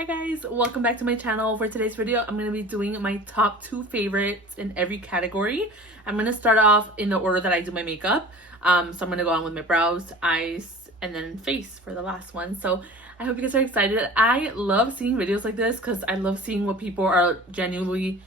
Hi guys, welcome back to my channel. For today's video, I'm going to be doing my top 2 favorites in every category. I'm going to start off in the order that I do my makeup. So I'm going to go on with my brows, eyes, and then face for the last one. So I hope you guys are excited. I love seeing videos like this because I love seeing what people are genuinely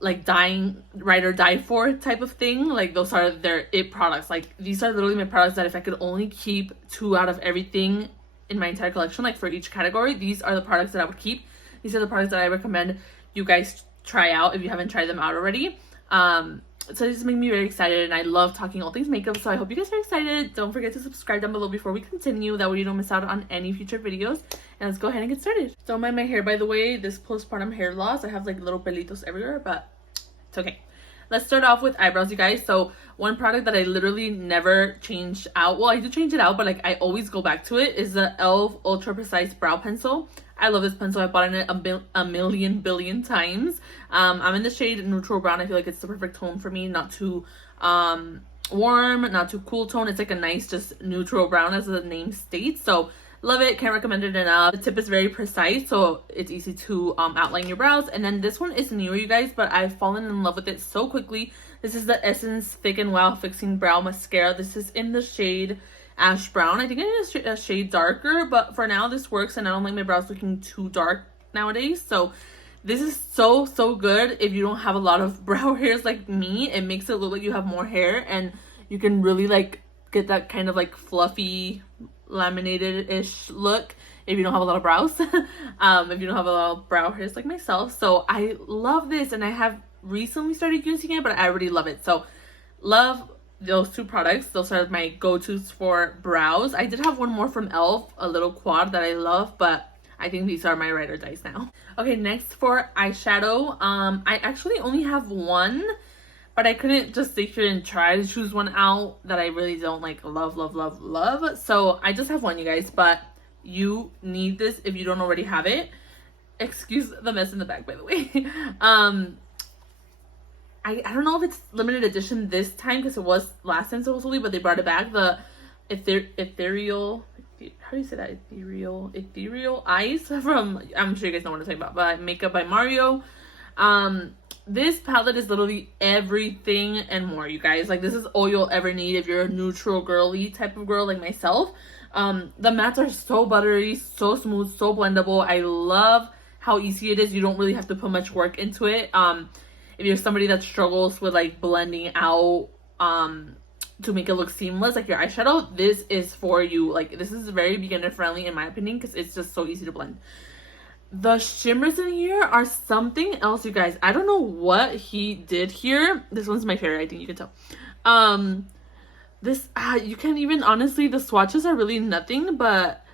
like dying, ride or die for type of thing. Like those are their it products. Like these are literally my products that if I could only keep 2 out of everything in my entire collection, like for each category, these are the products that I would keep. These are the products that I recommend you guys try out if you haven't tried them out already. So this made me very excited, and I love talking all things makeup, so I hope you guys are excited. Don't forget to subscribe down below before we continue, that way you don't miss out on any future videos. And let's go ahead and get started. Don't mind my hair, by the way. This postpartum hair loss, I have like little pelitos everywhere, but it's okay. Let's start off with eyebrows, you guys. So one product that I literally never change out, well, I do change it out, but like I always go back to it, is the e.l.f. Ultra Precise Brow Pencil. I love this pencil. I bought it a million billion times. I'm in the shade neutral brown. I feel like it's the perfect tone for me. Not too warm, not too cool tone. It's like a nice just neutral brown, as the name states. So love it, can't recommend it enough. The tip is very precise, so it's easy to outline your brows. And then this one is newer, you guys, but I've fallen in love with it so quickly. This is the Essence Thick and Wow Fixing Brow Mascara. This is in the shade Ash Brown. I think I need a shade darker, but for now this works, and I don't like my brows looking too dark nowadays. So this is so good if you don't have a lot of brow hairs like me. It makes it look like you have more hair, and you can really like get that kind of like fluffy laminated-ish look if you don't have a lot of brows. If you don't have a lot of brow hairs like myself. So I love this, and I have recently started using it, but I already love it. So love those 2 products. Those are my go-tos for brows. I did have one more from e.l.f., a little quad that I love, but I think these are my ride or dies now. Okay, next for eyeshadow. I actually only have one, but I couldn't just sit here and try to choose one out that I really don't like love. So I just have one, you guys, but you need this if you don't already have it. Excuse the mess in the back, by the way. I don't know if it's limited edition this time, because it was last time supposedly, but they brought it back. The ethereal, how do you say that? Ethereal eyes from, I'm sure you guys know what I'm talking about, but Makeup by Mario. This palette is literally everything and more, you guys. Like this is all you'll ever need if you're a neutral girly type of girl like myself. The mattes are so buttery, so smooth, so blendable. I love how easy it is. You don't really have to put much work into it. If you're somebody that struggles with like blending out to make it look seamless, like your eyeshadow, this is for you. Like this is very beginner friendly in my opinion, because it's just so easy to blend. The shimmers in here are something else, you guys. I don't know what he did here. This one's my favorite, I think you can tell. This you can't even, honestly, the swatches are really nothing, but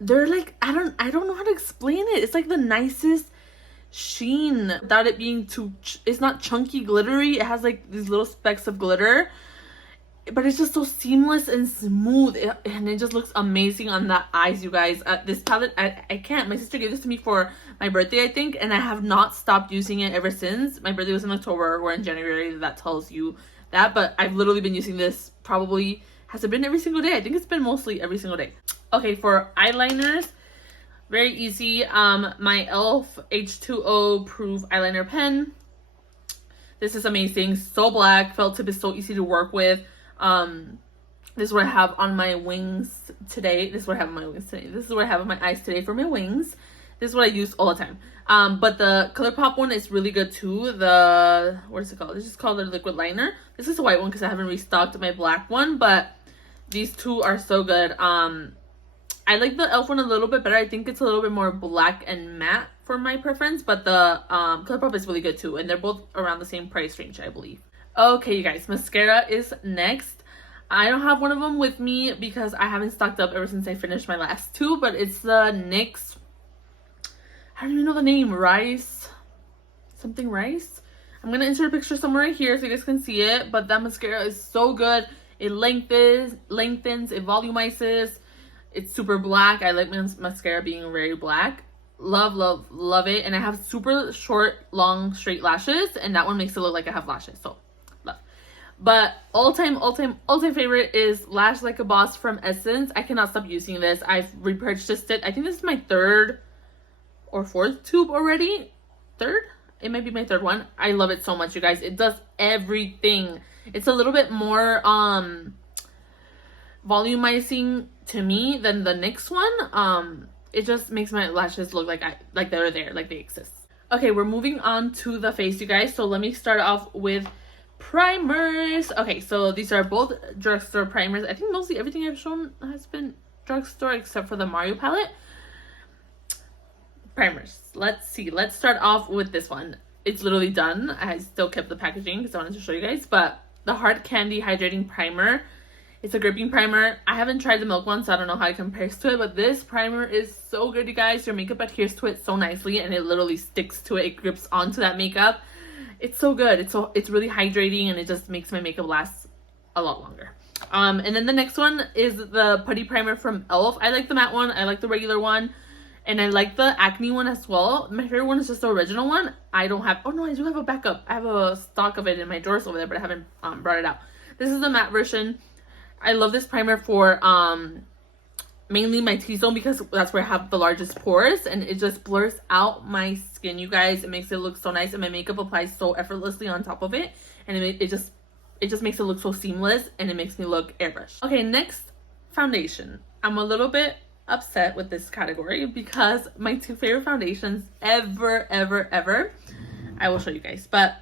they're like, I don't know how to explain it. It's like the nicest sheen without it being too, it's not chunky glittery. It has like these little specks of glitter, but it's just so seamless and smooth, and it just looks amazing on the eyes, you guys. This palette, I can't. My sister gave this to me for my birthday, I think, and I have not stopped using it ever since. My birthday was in October, we're in January, that tells you that, but I've literally been using this probably, has it been every single day? I think it's been mostly every single day. Okay, for eyeliners, very easy. My e.l.f. H2O Proof Eyeliner Pen. This is amazing. So black. Felt tip is so easy to work with. This is what I have on my wings today. This is what I have on my wings today. This is what I have on my eyes today for my wings. This is what I use all the time. But the ColourPop one is really good too. The, what is it called? This is called the liquid liner. This is a white one because I haven't restocked my black one, but these 2 are so good. I like the e.l.f. one a little bit better. I think it's a little bit more black and matte for my preference, but the ColourPop is really good too, and they're both around the same price range, I believe. Okay, you guys, mascara is next. I don't have one of them with me because I haven't stocked up ever since I finished my last 2, but it's the NYX, I don't even know the name, Rice, something Rice. I'm gonna insert a picture somewhere right here so you guys can see it, but that mascara is so good. It lengthens, it volumizes. It's super black. I like my mascara being very black. Love it. And I have super short, long, straight lashes, and that one makes it look like I have lashes. So love. But all time favorite is Lash Like a Boss from Essence. I cannot stop using this. I've repurchased it. I think this is my third or fourth tube already. Third? It might be my third one. I love it so much, you guys. It does everything. It's a little bit more volumizing to me than the NYX one. It just makes my lashes look like they're there, like they exist. Okay, we're moving on to the face, you guys. So let me start off with primers. Okay, so these are both drugstore primers. I think mostly everything I've shown has been drugstore except for the Mario palette. Primers. Let's see. Let's start off with this one. It's literally done. I still kept the packaging because I wanted to show you guys. But the Hard Candy Hydrating Primer. It's a gripping primer. I haven't tried the Milk one, so I don't know how it compares to it. But this primer is so good, you guys. Your makeup adheres to it so nicely, and it literally sticks to it. It grips onto that makeup. It's so good. It's really hydrating, and it just makes my makeup last a lot longer. And then the next one is the Putty Primer from e.l.f. I like the matte one. I like the regular one. And I like the acne one as well. My favorite one is just the original one. I don't have... Oh, no, I do have a backup. I have a stock of it in my drawers over there, but I haven't brought it out. This is the matte version. I love this primer for mainly my T-zone because that's where I have the largest pores. And it just blurs out my skin, you guys. It makes it look so nice. And my makeup applies so effortlessly on top of it. And it just makes it look so seamless. And it makes me look airbrushed. Okay, next, foundation. I'm a little bit upset with this category because my two favorite foundations ever, I will show you guys, but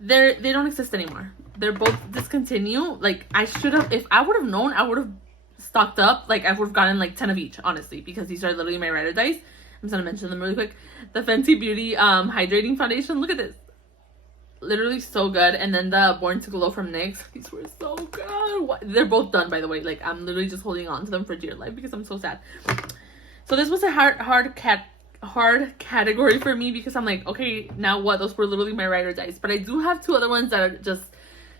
they don't exist anymore. They're both discontinued. Like, I should have, if I would have known, I would have stocked up. Like, I would have gotten like 10 of each, honestly, because these are literally my ride or dies. I'm just gonna mention them really quick. The Fenty Beauty hydrating foundation. Look at this, literally so good. And then the Born to Glow from NYX. These were so good. They're both done, by the way. Like, I'm literally just holding on to them for dear life because I'm so sad. So this was a hard category for me because I'm like, okay, now what? Those were literally my ride or dies. But I do have two other ones that are just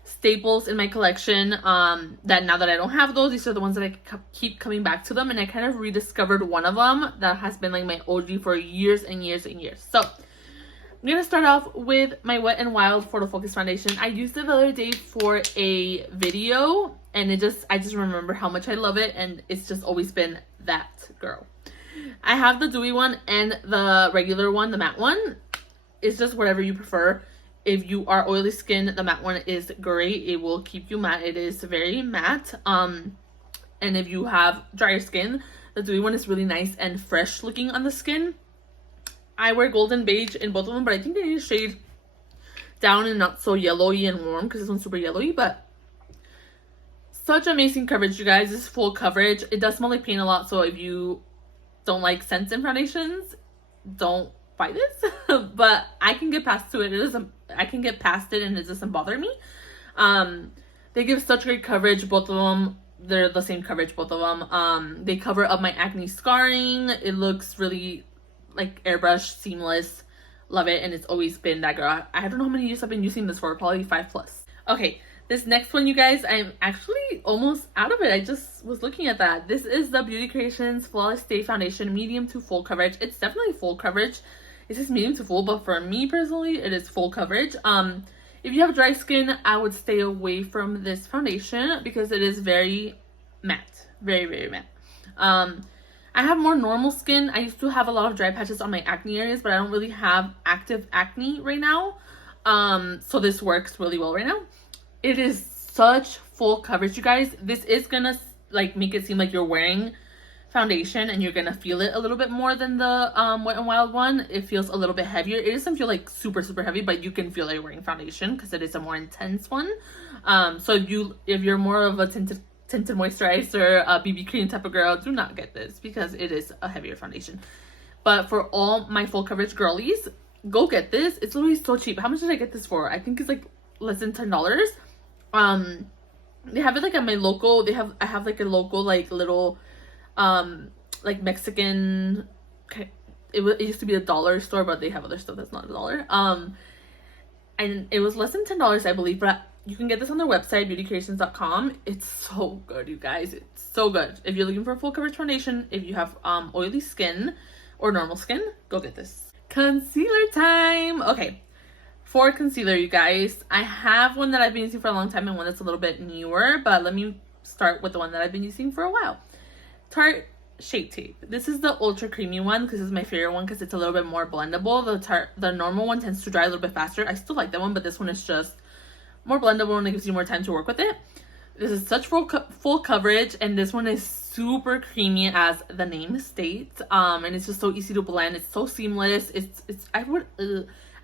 staples in my collection. That now that I don't have those, these are the ones that I keep coming back to them. And I kind of rediscovered one of them that has been like my OG for years and years and years. So I'm gonna start off with my Wet n Wild Photo Focus foundation. I used it the other day for a video, and I just remember how much I love it, and it's just always been that girl. I have the dewy one and the regular one, the matte one. It's just whatever you prefer. If you are oily skin, the matte one is great. It will keep you matte. It is very matte. And if you have drier skin, the dewy one is really nice and fresh looking on the skin. I wear golden beige in both of them, but I think they need a shade down and not so yellowy and warm because this one's super yellowy. But such amazing coverage, you guys. This is full coverage. It does smell like paint a lot, so if you don't like scents in foundations, don't buy this. But I can get past to it. I can get past it and it doesn't bother me. They give such great coverage, both of them. They're the same coverage, both of them. They cover up my acne scarring. It looks really like airbrush, seamless. Love it. And it's always been that girl. I don't know how many years I've been using this for, probably 5+. Okay, this next one, you guys, I'm actually almost out of it. I just was looking at that. This is the Beauty Creations Flawless Day Foundation, medium to full coverage. It's definitely full coverage. It says medium to full, but for me personally, it is full coverage. If you have dry skin, I would stay away from this foundation because it is very matte, very matte. I have more normal skin. I used to have a lot of dry patches on my acne areas, but I don't really have active acne right now. So this works really well right now. It is such full coverage, you guys. This is gonna like make it seem like you're wearing foundation and you're gonna feel it a little bit more than the Wet n Wild one. It feels a little bit heavier. It doesn't feel like super heavy, but you can feel like you're wearing foundation because it is a more intense one. So if you're more of a tinted moisturizer, BB cream type of girl, do not get this because it is a heavier foundation. But for all my full coverage girlies, go get this. It's literally so cheap. How much did I get this for? I think it's like less than $10. They have it like at my local. I have like a local like little like Mexican. It used to be a dollar store, but they have other stuff that's not $1. And it was less than $10, I believe, but you can get this on their website, beautycreations.com. It's so good, you guys. It's so good. If you're looking for a full coverage foundation, if you have oily skin or normal skin, go get this. Concealer time. Okay, For concealer, you guys, I have one that I've been using for a long time and one that's a little bit newer, but let me start with the one that I've been using for a while. Tarte Shape Tape. This is the ultra creamy one because it's my favorite one because it's a little bit more blendable. The normal one tends to dry a little bit faster. I still like that one, but this one is just more blendable and it gives you more time to work with it. This is such full coverage, and this one is super creamy as the name states. And it's just so easy to blend. It's so seamless. I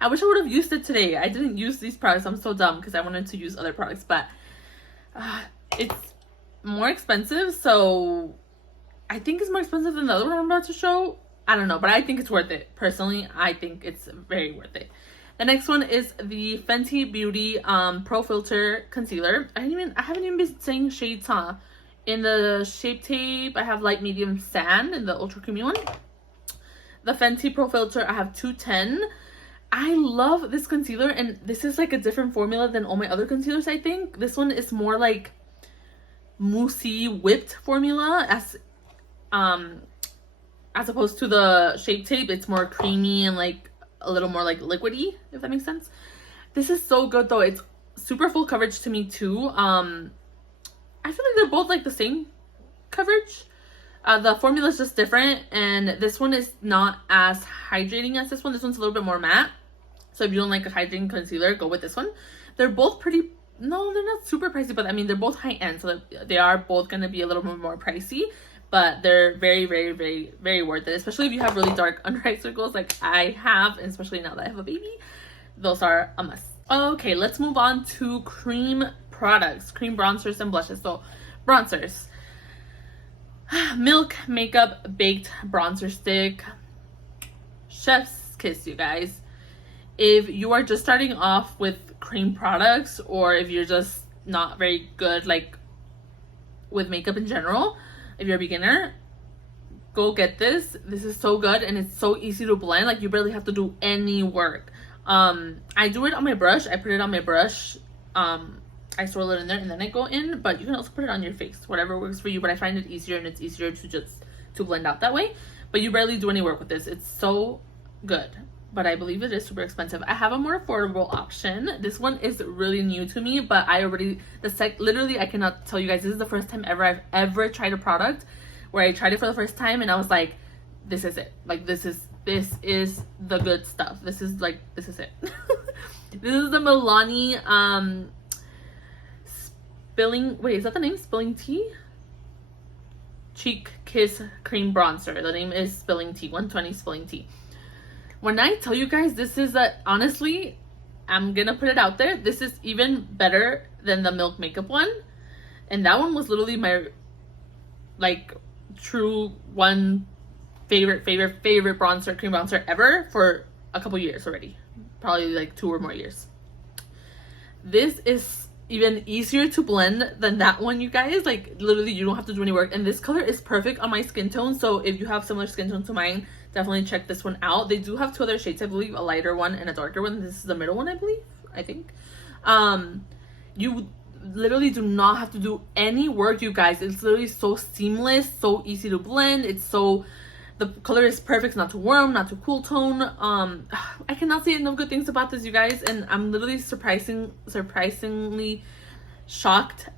wish I would have used it today. I didn't use these products. I'm so dumb because I wanted to use other products, but it's more expensive. So I think it's more expensive than the other one I'm about to show. I don't know, but I think it's worth it. Personally, I think it's very worth it. The next one is the Fenty Beauty Pro Filter Concealer. I haven't even been saying shades, huh? In the Shape Tape, I have light, medium, sand in the ultra creamy one. The Fenty Pro Filter, I have 210. I love this concealer, and this is like a different formula than all my other concealers, I think. This one is more like moussey whipped formula as opposed to the Shape Tape. It's more creamy and like a little more like liquidy, if that makes sense. This is so good though. It's super full coverage to me too. I feel like they're both like the same coverage. The formula is just different, and this one is not as hydrating as this one. This one's a little bit more matte. So if you don't like a hydrating concealer, go with this one. They're both pretty, no, they're not super pricey, but I mean, they're both high end. So they are both going to be a little bit more pricey, but they're very, very, very, very worth it. Especially if you have really dark under eye circles like I have, and especially now that I have a baby. Those are a must. Okay, let's move on to cream products, cream bronzers and blushes. So bronzers. Milk Makeup Baked Bronzer Stick. Chef's kiss, you guys. If you are just starting off with cream products, or if you're just not very good like with makeup in general, if you're a beginner, go get this. This is so good, and it's so easy to blend. Like, you barely have to do any work. I do it on my brush. I put it on my brush. I swirl it in there and then I go in, but you can also put it on your face, whatever works for you. But I find it easier, and it's easier to blend out that way. But you barely do any work with this. It's so good, but I believe it is super expensive. I have a more affordable option. This one is really new to me, but literally I cannot tell you guys, this is the first time I've ever tried a product where I tried it for the first time and I was like, this is it. Like, this is the good stuff. This is it. This is the Milani is that the name? Spilling Tea? Cheek Kiss Cream Bronzer. The name is Spilling Tea, 120 Spilling Tea. When I tell you guys, this is honestly, I'm gonna put it out there, this is even better than the Milk Makeup one. And that one was literally my like true one favorite bronzer, cream bronzer ever for a couple years already. Probably like 2 or more years. This is even easier to blend than that one, you guys. Like, literally you don't have to do any work, and this color is perfect on my skin tone. So if you have similar skin tone to mine, definitely check this one out. They do have 2 other shades, I believe, a lighter one and a darker one. This is the middle one, I think. You literally do not have to do any work, you guys. It's literally so seamless, so easy to blend. The color is perfect, not too warm, not too cool tone. I cannot say enough good things about this, you guys, and I'm literally surprisingly shocked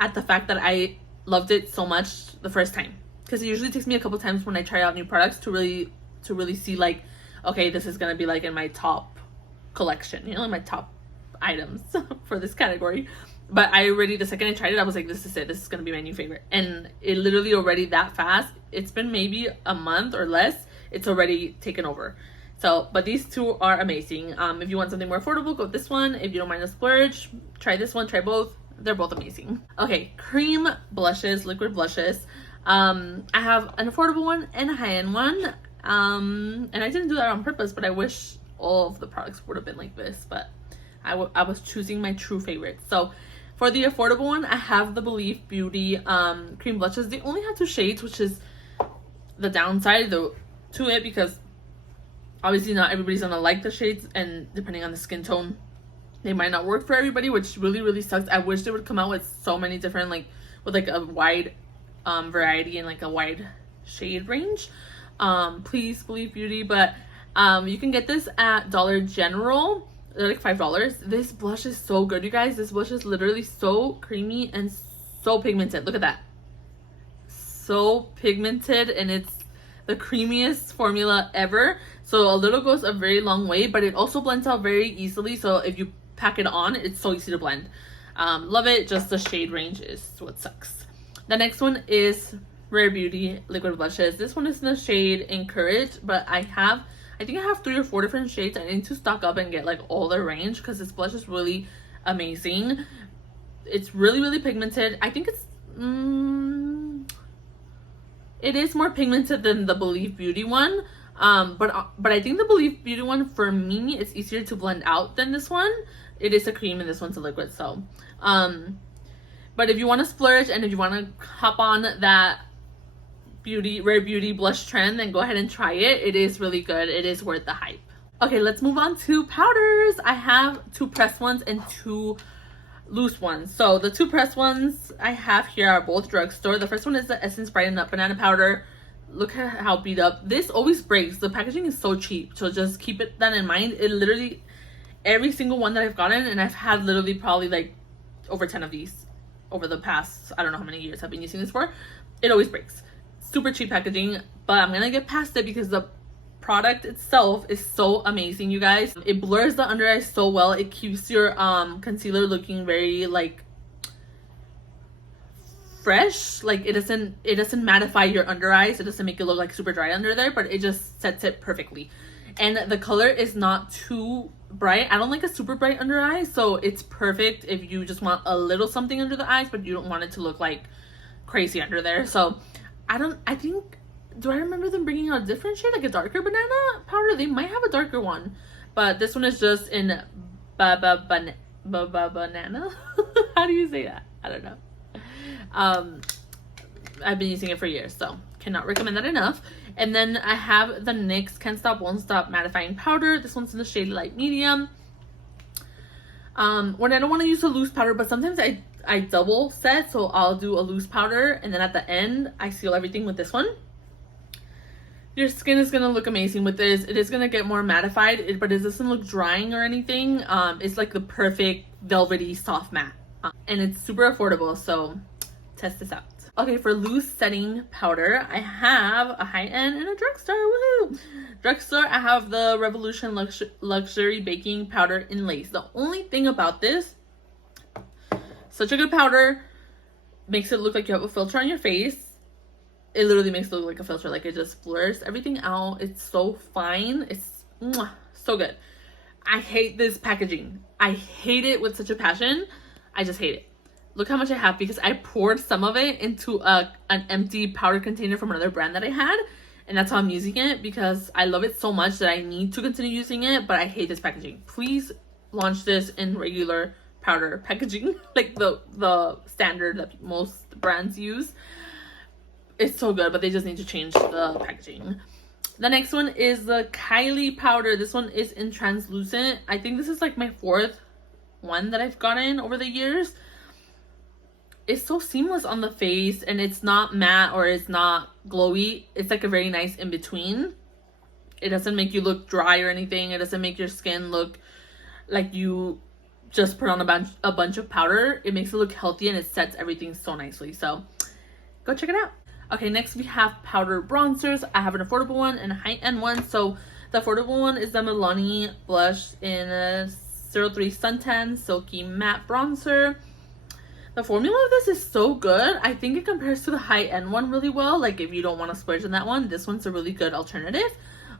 at the fact that I loved it so much the first time. Because it usually takes me a couple times when I try out new products to really see, like, okay, this is gonna be like in my top collection, in my top items for this category. But the second I tried it, I was like, this is it. This is going to be my new favorite. And it literally already that fast. It's been maybe a month or less. It's already taken over. So, but these 2 are amazing. If you want something more affordable, go with this one. If you don't mind a splurge, try this one. Try both. They're both amazing. Okay, cream blushes, liquid blushes. I have an affordable one and a high-end one. And I didn't do that on purpose, but I wish all of the products would have been like this. But I was choosing my true favorite. So, for the affordable one, I have the Believe Beauty cream blushes. They only have 2 shades, which is the downside to it, because obviously not everybody's gonna like the shades, and depending on the skin tone, they might not work for everybody, which really, really sucks. I wish they would come out with so many different, with a wide variety and a wide shade range. Please, Believe Beauty. But you can get this at Dollar General. They're like $5. This blush is so good, you guys. This blush is literally so creamy and so pigmented. Look at that. So pigmented, and it's the creamiest formula ever. So a little goes a very long way, but it also blends out very easily. So if you pack it on, it's so easy to blend. Love it. Just the shade range is what sucks. The next one is Rare Beauty liquid blushes. This one is in the shade Encourage, but I think I have 3 or 4 different shades. I need to stock up and get like all the range because this blush is really amazing. It's really, really pigmented. I think it is more pigmented than the Believe Beauty one. But I think the Believe Beauty one, for me, it's easier to blend out than this one. It is a cream and this one's a liquid. So, but if you want to splurge and if you want to hop on that Rare Beauty blush trend, then go ahead and try it. It is really good. It is worth the hype. Okay, let's move on to powders. I have 2 pressed ones and 2 loose ones. So the 2 pressed ones I have here are both drugstore. The first one is the Essence Brighten Up Banana Powder. Look at how beat up. This always breaks. The packaging is so cheap, so just keep that in mind. It literally, every single one that I've gotten, and I've had literally probably like over 10 of these over the past, I don't know how many years I've been using this for, it always breaks. Super cheap packaging, but I'm gonna get past it because the product itself is so amazing, you guys. It blurs the under eye so well. It keeps your concealer looking very like fresh. Like it doesn't mattify your under eyes. It doesn't make it look like super dry under there, but it just sets it perfectly. And the color is not too bright. I don't like a super bright under eye, so it's perfect if you just want a little something under the eyes, but you don't want it to look like crazy under there. So do I remember them bringing out a different shade, like a darker banana powder? They might have a darker one, but this one is just in banana. How do you say that? I don't know. I've been using it for years, so cannot recommend that enough. And then I have the NYX Can't Stop Won't Stop mattifying powder. This one's in the shade light medium. When I don't want to use a loose powder, but sometimes I double set, so I'll do a loose powder and then at the end I seal everything with this one. Your skin is gonna look amazing with this. It is gonna get more mattified, but it doesn't look drying or anything. It's like the perfect velvety soft matte, and it's super affordable, so test this out. Okay, for loose setting powder, I have a high-end and a drugstore. Woohoo! Drugstore, I have the Revolution Luxury Baking Powder in Lace. The only thing about this, such a good powder, makes it look like you have a filter on your face. It literally makes it look like a filter, like it just blurs everything out. It's so fine. It's so good. I hate this packaging. I hate it with such a passion. I just hate it. Look how much I have because I poured some of it into an empty powder container from another brand that I had. And that's how I'm using it because I love it so much that I need to continue using it. But I hate this packaging. Please launch this in regular powder packaging, like the standard that most brands use. It's so good, but they just need to change the packaging. The next one is the Kylie powder. This one is in translucent. I think this is like my 4th one that I've gotten over the years. It's so seamless on the face, and it's not matte or it's not glowy. It's like a very nice in between. It doesn't make you look dry or anything. It doesn't make your skin look like you just put on a bunch of powder. It makes it look healthy and it sets everything so nicely. So go check it out. Okay, next we have powder bronzers. I have an affordable one and a high-end one. So the affordable one is the Milani blush in a 03 Suntan Silky Matte Bronzer. The formula of this is so good. I think it compares to the high-end one really well. Like if you don't want to splurge on that one, this one's a really good alternative.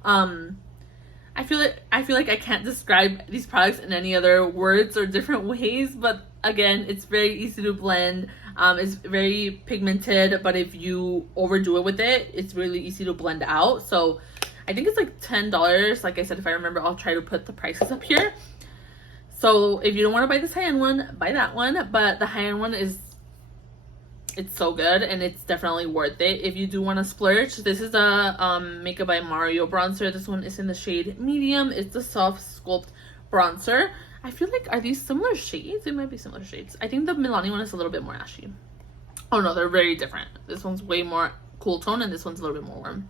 I feel like I can't describe these products in any other words or different ways, but again, it's very easy to blend. It's very pigmented, but if you overdo it with it, it's really easy to blend out. So I think it's like $10. Like I said, if I remember, I'll try to put the prices up here. So if you don't want to buy this high-end one, buy that one. But the high-end one it's so good and it's definitely worth it. If you do want to splurge, this is a Makeup by Mario bronzer. This one is in the shade medium. It's the Soft Sculpt bronzer. I feel like, are these similar shades? It might be similar shades. I think the Milani one is a little bit more ashy. Oh no, they're very different. This one's way more cool tone and this one's a little bit more warm.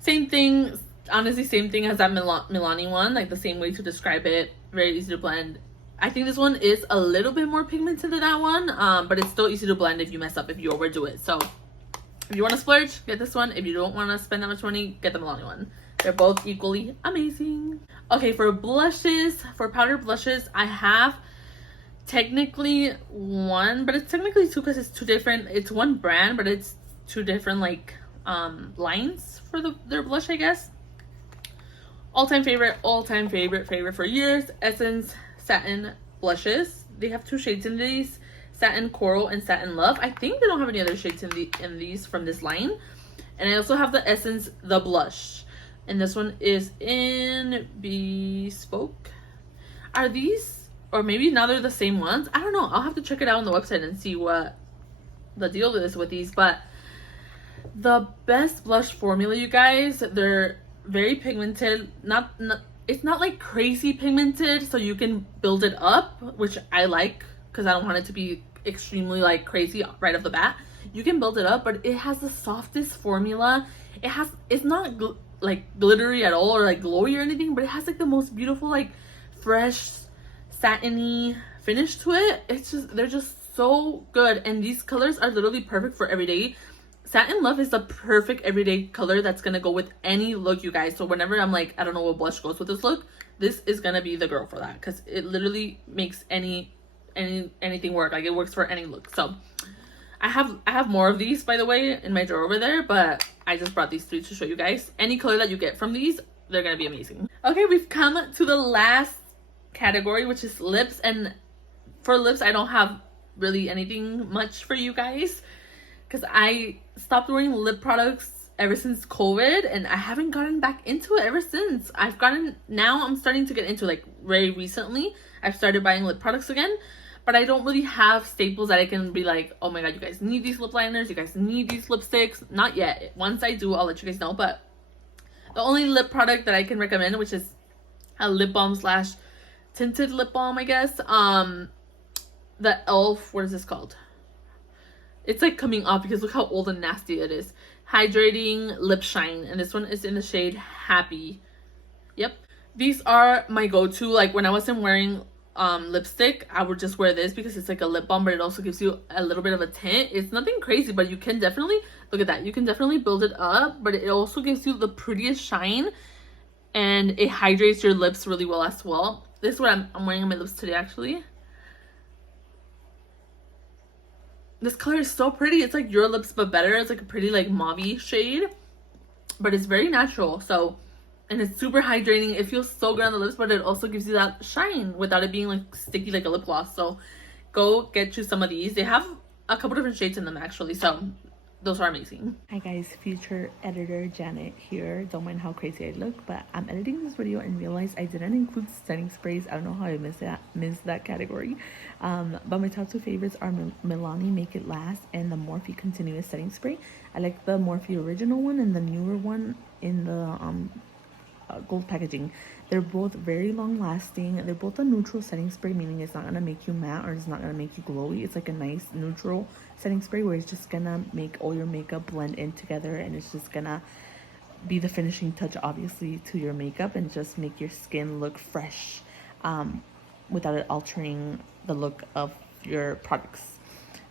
Same thing, honestly, same thing as that Milani one, like the same way to describe it. Very easy to blend. I think this one is a little bit more pigmented than that one, but it's still easy to blend if you mess up, if you overdo it. So if you want to splurge, get this one. If you don't want to spend that much money, get the Milani one. They're both equally amazing. Okay, for blushes, for powder blushes, I have technically one, but it's technically two because it's two different. It's one brand, but it's two different like lines for their blush, I guess. All-time favorite for years, Essence Satin blushes. They have two shades in these, Satin Coral and Satin Love. I think they don't have any other shades in these from this line. And I also have the Essence The Blush, and this one is in Bespoke. Are these, or maybe now they're the same ones? I don't know. I'll have to check it out on the website and see what the deal is with these. But the best blush formula, you guys. They're very pigmented. It's not like crazy pigmented, so you can build it up, which I like because I don't want it to be extremely like crazy right off the bat. You can build it up, but it has the softest formula. It's not like glittery at all or like glowy or anything, but it has like the most beautiful like fresh satiny finish to it. They're just so good, and these colors are literally perfect for everyday. Satin Love is the perfect everyday color that's gonna go with any look, you guys. So whenever I'm like, I don't know what blush goes with this look, this is gonna be the girl for that, because it literally makes anything work. Like, it works for any look. So I have more of these, by the way, in my drawer over there, but I just brought these three to show you guys. Any color that you get from these, they're gonna be amazing. Okay, we've come to the last category, which is lips. And for lips, I don't have really anything much for you guys, because I stopped wearing lip products ever since COVID, and I haven't gotten back into it ever since. Now I'm starting to get into, like, very recently, I've started buying lip products again, but I don't really have staples that I can be like, oh my god, you guys need these lip liners, you guys need these lipsticks. Not yet. Once I do, I'll let you guys know. But the only lip product that I can recommend, which is a lip balm slash tinted lip balm, I guess, the e.l.f., what is this called? It's like coming off because look how old and nasty it is. Hydrating Lip Shine, and this one is in the shade Happy. Yep, these are my go-to. Like, when I wasn't wearing lipstick, I would just wear this because it's like a lip balm, but it also gives you a little bit of a tint. It's nothing crazy, but you can definitely, look at that, you can definitely build it up, but it also gives you the prettiest shine, and it hydrates your lips really well as well. This is what I'm wearing on my lips today, actually. This color is so pretty. It's like Your Lips but better. It's like a pretty like mauve-y shade, but it's very natural. So, and it's super hydrating. It feels so good on the lips, but it also gives you that shine without it being like sticky like a lip gloss. So go get you some of these. They have a couple different shades in them, actually. So those are amazing. Hi guys, future editor Janet here. Don't mind how crazy I look, but I'm editing this video and realized I didn't include setting sprays. I don't know how I missed that category. But my top two favorites are Milani Make It Last and the Morphe Continuous Setting Spray. I like the Morphe original one and the newer one in the gold packaging. They're both very long lasting. They're both a neutral setting spray, meaning it's not gonna make you matte or it's not gonna make you glowy. It's like a nice neutral setting spray where it's just gonna make all your makeup blend in together, and it's just gonna be the finishing touch, obviously, to your makeup, and just make your skin look fresh without it altering the look of your products.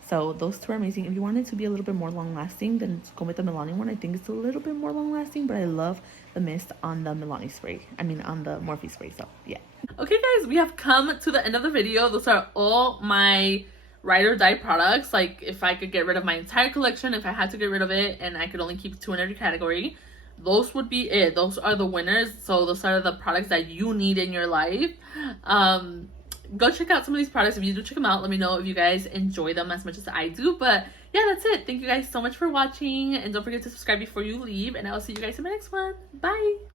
So those two are amazing. If you want it to be a little bit more long lasting, then go with the Milani one. I think it's a little bit more long lasting, but I love the mist on the Milani spray. I mean, on the Morphe spray. So yeah. Okay guys, we have come to the end of the video. Those are all my ride or die products. Like, if I could get rid of my entire collection, if I had to get rid of it and I could only keep two in every category, those would be it. Those are the winners. So those are the products that you need in your life. Go check out some of these products. If you do check them out, let me know if you guys enjoy them as much as I do. But yeah, that's it. Thank you guys so much for watching, and don't forget to subscribe before you leave, and I will see you guys in my next one. Bye.